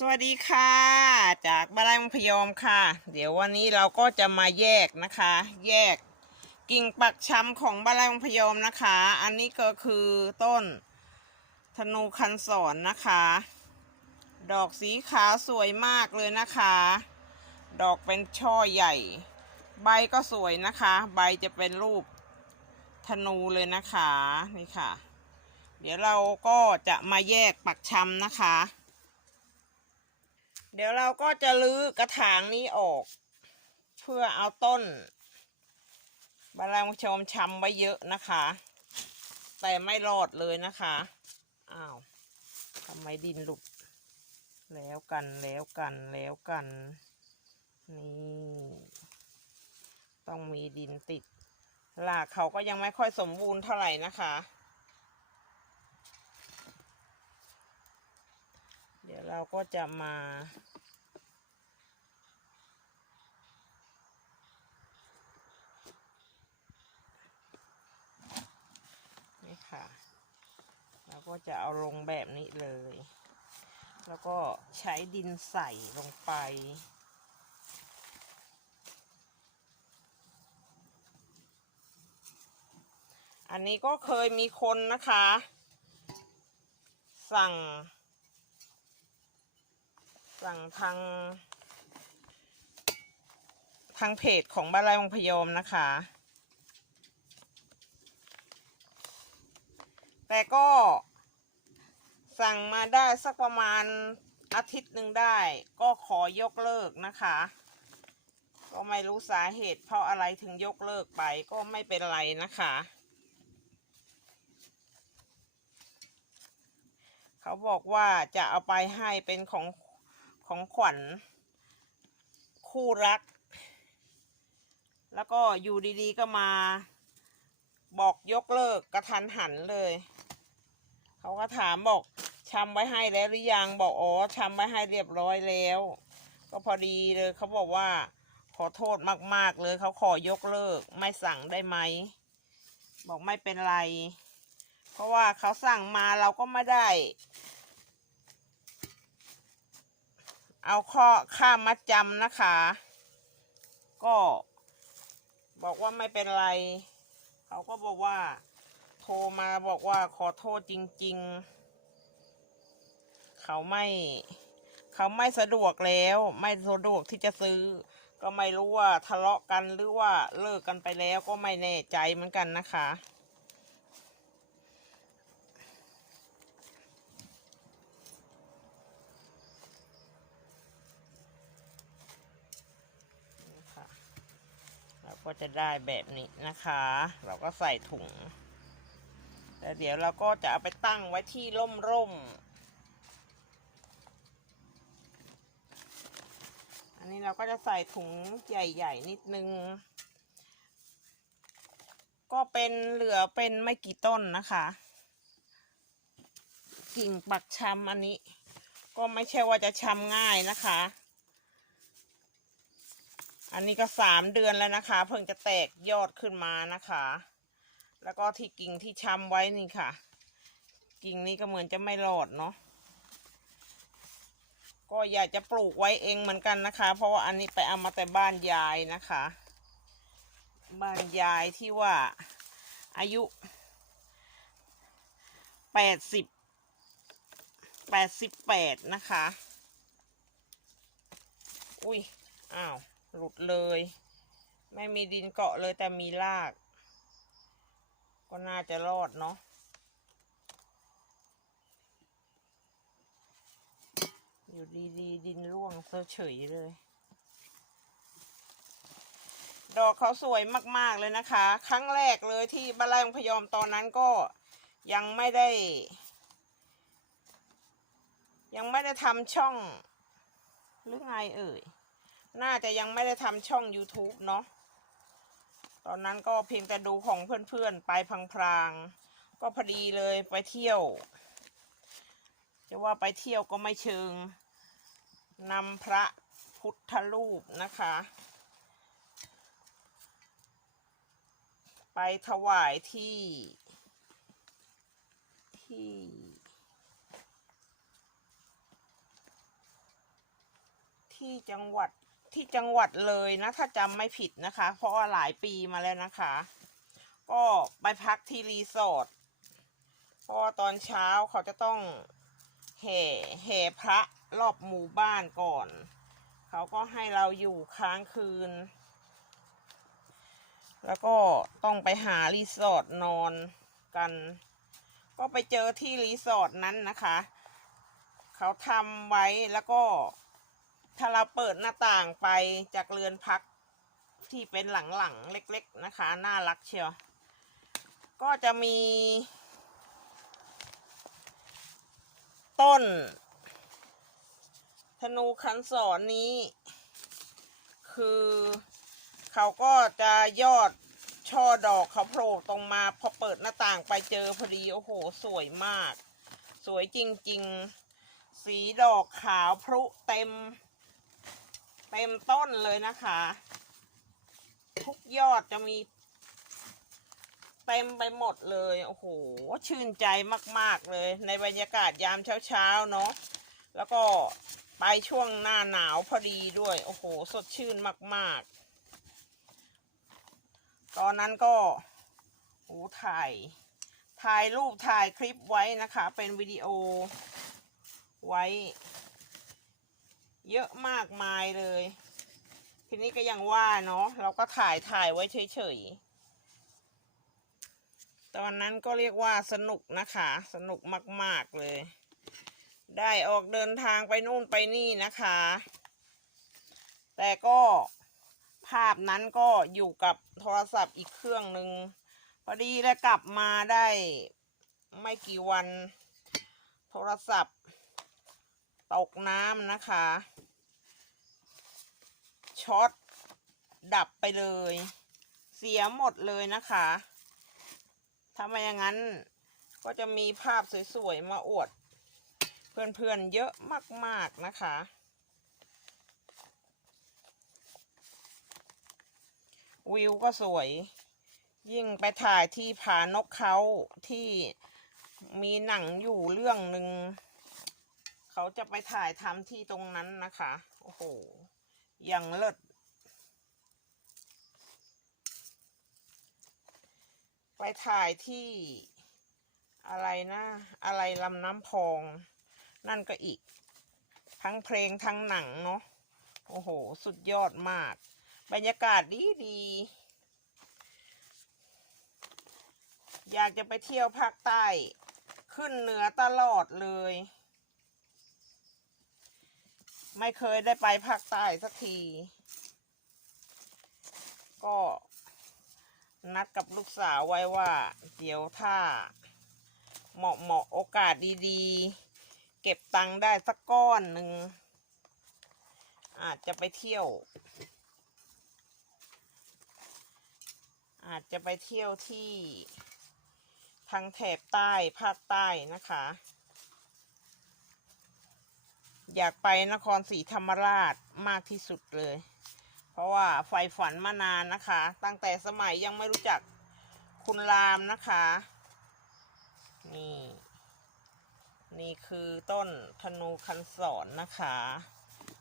สวัสดีค่ะ จากบ้านไร่มังพยอมค่ะ เดี๋ยววันนี้เราก็จะมาแยกนะคะ แยกกิ่งปักช้ำของบ้านไร่มังพยอมนะคะ อันนี้ก็คือต้นธนูคันสอนนะคะ ดอกสีขาวสวยมากเลยนะคะ ดอกเป็นช่อใหญ่ ใบก็สวยนะคะ ใบจะเป็นรูปธนูเลยนะคะนี่ค่ะ เดี๋ยวเราก็จะมาแยกปักช้ำนะคะ เดี๋ยวเราก็จะลื้อกระถางนี้ออก เพื่อเอาต้นบาลางชมชำไว้เยอะนะคะ แต่ไม่รอดเลยนะคะอ้าวทำไมดินหลุดแล้วกันแล้วกันแล้วกัน นี่ ต้องมีดินติดรากเขาก็ยังไม่ค่อยสมบูรณ์เท่าไหร่นะคะ เดี๋ยวเราก็จะมา นี่ค่ะ เราก็จะเอาลงแบบนี้เลย แล้วก็ใช้ดินใส่ลงไปอันนี้ก็เคยมีคนนะคะ สั่ง สั่งทาง ทางเพจของบ้านไร่วงพยอมนะคะ แต่ก็สั่งมาได้สักประมาณอาทิตย์หนึ่งได้ ก็ขอยกเลิกนะคะ ก็ไม่รู้สาเหตุเพราะอะไรถึงยกเลิกไปก็ไม่เป็นไรนะคะเขาบอกว่าจะเอาไปให้เป็นของข ของขวัญ คู่รัก แล้วก็อยู่ดีๆก็มา บอกยกเลิกกระทันหันเลย เขาก็ถามบอกชำไว้ให้แล้วหรือยังบอกอ๋อชำไว้ให้เรียบร้อยแล้ว ก็พอดีเลยเขาบอกว่าขอโทษมาก ๆ เลยเขาขอยกเลิก ไม่สั่งได้ไหม บอกไม่เป็นไร เพราะว่าเขาสั่งมาเราก็ไม่ได้ เอาข้อค่ามัดจำนะคะ ก็บอกว่าไม่เป็นไร เขาก็บอกว่า โทรมาบอกว่าขอโทษจริง ๆ เขาไม่ เขาไม่สะดวกแล้ว ไม่สะดวกที่จะซื้อ ก็ไม่รู้ว่าทะเลาะกันหรือว่าเลิกกันไปแล้วก็ไม่แน่ใจเหมือนกันนะคะ นี่ค่ะ เรา ก็จะได้แบบนี้นะคะ เราก็ใส่ถุงแล้วเดี๋ยวเราก็จะเอาไปตั้งไว้ที่ร่มร่มๆอันนี้เราก็จะใส่ถุงใหญ่ ๆ นิดนึง ก็เป็นเหลือเป็นไม่กี่ต้นนะคะ กิ่งปักชำอันนี้ ก็ไม่ใช่ว่าจะชำง่ายนะคะ อันนี้ก็สามเดือนแล้วนะคะ เพิ่งจะแตกยอดขึ้นมานะคะ แล้วก็ที่กิ่งที่ช้ำไว้นี่ค่ะ กิ่งนี้ก็เหมือนจะไม่รอดเนาะก็อยากจะปลูกไว้เองเหมือนกันนะคะ เพราะว่าอันนี้ไปเอามาแต่บ้านยายนะคะ บ้านยายที่ว่าอายุแปดสิบแปดสิบแปดนะคะ อุ้ยอ้าว หลุดเลย ไม่มีดินเกาะเลยแต่มีราก ก็น่าจะรอดเนาะอยู่ดีๆดินร่วงเซะเฉยเลย ดอกเขาสวยมาก ๆ เลยนะคะ ครั้งแรกเลยที่บ้านไร่พยอมตอนนั้นก็ยังไม่ได้ ยังไม่ได้ทำช่องหรือไงเอ่ย น่าจะยังไม่ได้ทำช่อง YouTube เนาะ ตอนนั้นก็เพียงแต่ดูของเพื่อนๆ ไปพลางๆ ก็พอดีเลยไปเที่ยว จะว่าไปเที่ยวก็ไม่เชิงนำพระพุทธรูปนะคะ ไปถวายที่ที่ที่จังหวัด ที่จังหวัดเลยนะ ถ้าจำไม่ผิดนะคะ เพราะว่าหลายปีมาแล้วนะคะ ก็ไปพักที่รีสอร์ทเพราะตอนเช้าเขาจะต้องแห่แห่พระรอบหมู่บ้านก่อน เขาก็ให้เราอยู่ค้างคืน แล้วก็ต้องไปหารีสอร์ทนอนกัน ก็ไปเจอที่รีสอร์ทนั้นนะคะ เขาทำไว้แล้วก็ ถ้าเราเปิดหน้าต่างไปจากเรือนพักที่เป็นหลังๆเล็ก ๆนะคะ น่ารักเชียว ก็จะมี ต้น ธนูคันศรนนี้ คือเขาก็จะยอดช่อดอกเขาโผล่ตรงมาพอเปิดหน้าต่างไปเจอพอดี โอ้โห สวยมาก สวยจริง ๆ สีดอกขาวพรุเต็ม เต็มต้นเลยนะคะ ทุกยอดจะมีเต็มไปหมดเลย โอ้โห ชื่นใจมาก ๆ เลย ในบรรยากาศยามเช้า ๆ เนาะ แล้วก็ไปช่วงหน้าหนาวพอดีด้วย โอ้โห สดชื่นมาก ๆ ตอนนั้นก็โอ้ถ่าย ถ่ายรูปถ่ายคลิปไว้นะคะ เป็นวิดีโอไว้ เยอะมากมายเลย ทีนี้ก็ยังว่าเนาะเราก็ถ่ายถ่ายไว้เฉยๆ ตอนนั้นก็เรียกว่าสนุกนะคะ สนุกมากๆเลย ได้ออกเดินทางไปนู่นไปนี่นะคะ แต่ก็ภาพนั้นก็อยู่กับโทรศัพท์อีกเครื่องหนึ่งพอดีแล้กลับมาได้ไม่กี่วัน โทรศัพท์ ตกน้ำนะคะ ช็อต ดับไปเลย เสียหมดเลยนะคะถ้าไม่อย่างนั้นก็จะมีภาพสวยๆ มาอวด เพื่อนๆ เยอะมากๆนะคะ วิวก็สวย ยิ่งไปถ่ายที่ผานกเขาที่มีหนังอยู่เรื่องหนึ่ง เขาจะไปถ่ายทำที่ตรงนั้นนะคะ โอ้โหอย่างเลิศ ไปถ่ายที่อะไรนะ อะไรลำน้ำพอง นั่นก็อีก ทั้งเพลงทั้งหนังเนาะ โอ้โห สุดยอดมาก บรรยากาศดีดี อยากจะไปเที่ยวภาคใต้ ขึ้นเหนือตลอดเลย ไม่เคยได้ไปภาคใต้สักที ก็นัดกับลูกสาวไว้ว่า เดี๋ยวถ้า เหมาะเหมาะโอกาสดีๆ เก็บตังค์ได้สักก้อนหนึ่ง อาจจะไปเที่ยว อาจจะไปเที่ยวที่ทางแถบใต้ภาคใต้นะคะ อยากไปนครศรีธรรมราชมากที่สุดเลย เพราะว่าไฟฝันมานานนะคะ ตั้งแต่สมัยยังไม่รู้จักคุณรามนะคะ นี่ นี่คือต้นธนูคันศรนนะคะ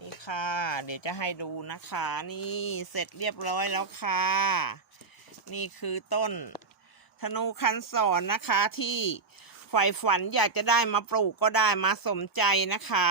นี่ค่ะ เดี๋ยวจะให้ดูนะคะ นี่เสร็จเรียบร้อยแล้วค่ะ นี่คือต้นธนูคันศรนนะคะที่ใฝ่ฝันอยากจะได้มาปลูกก็ได้มาสมใจนะคะ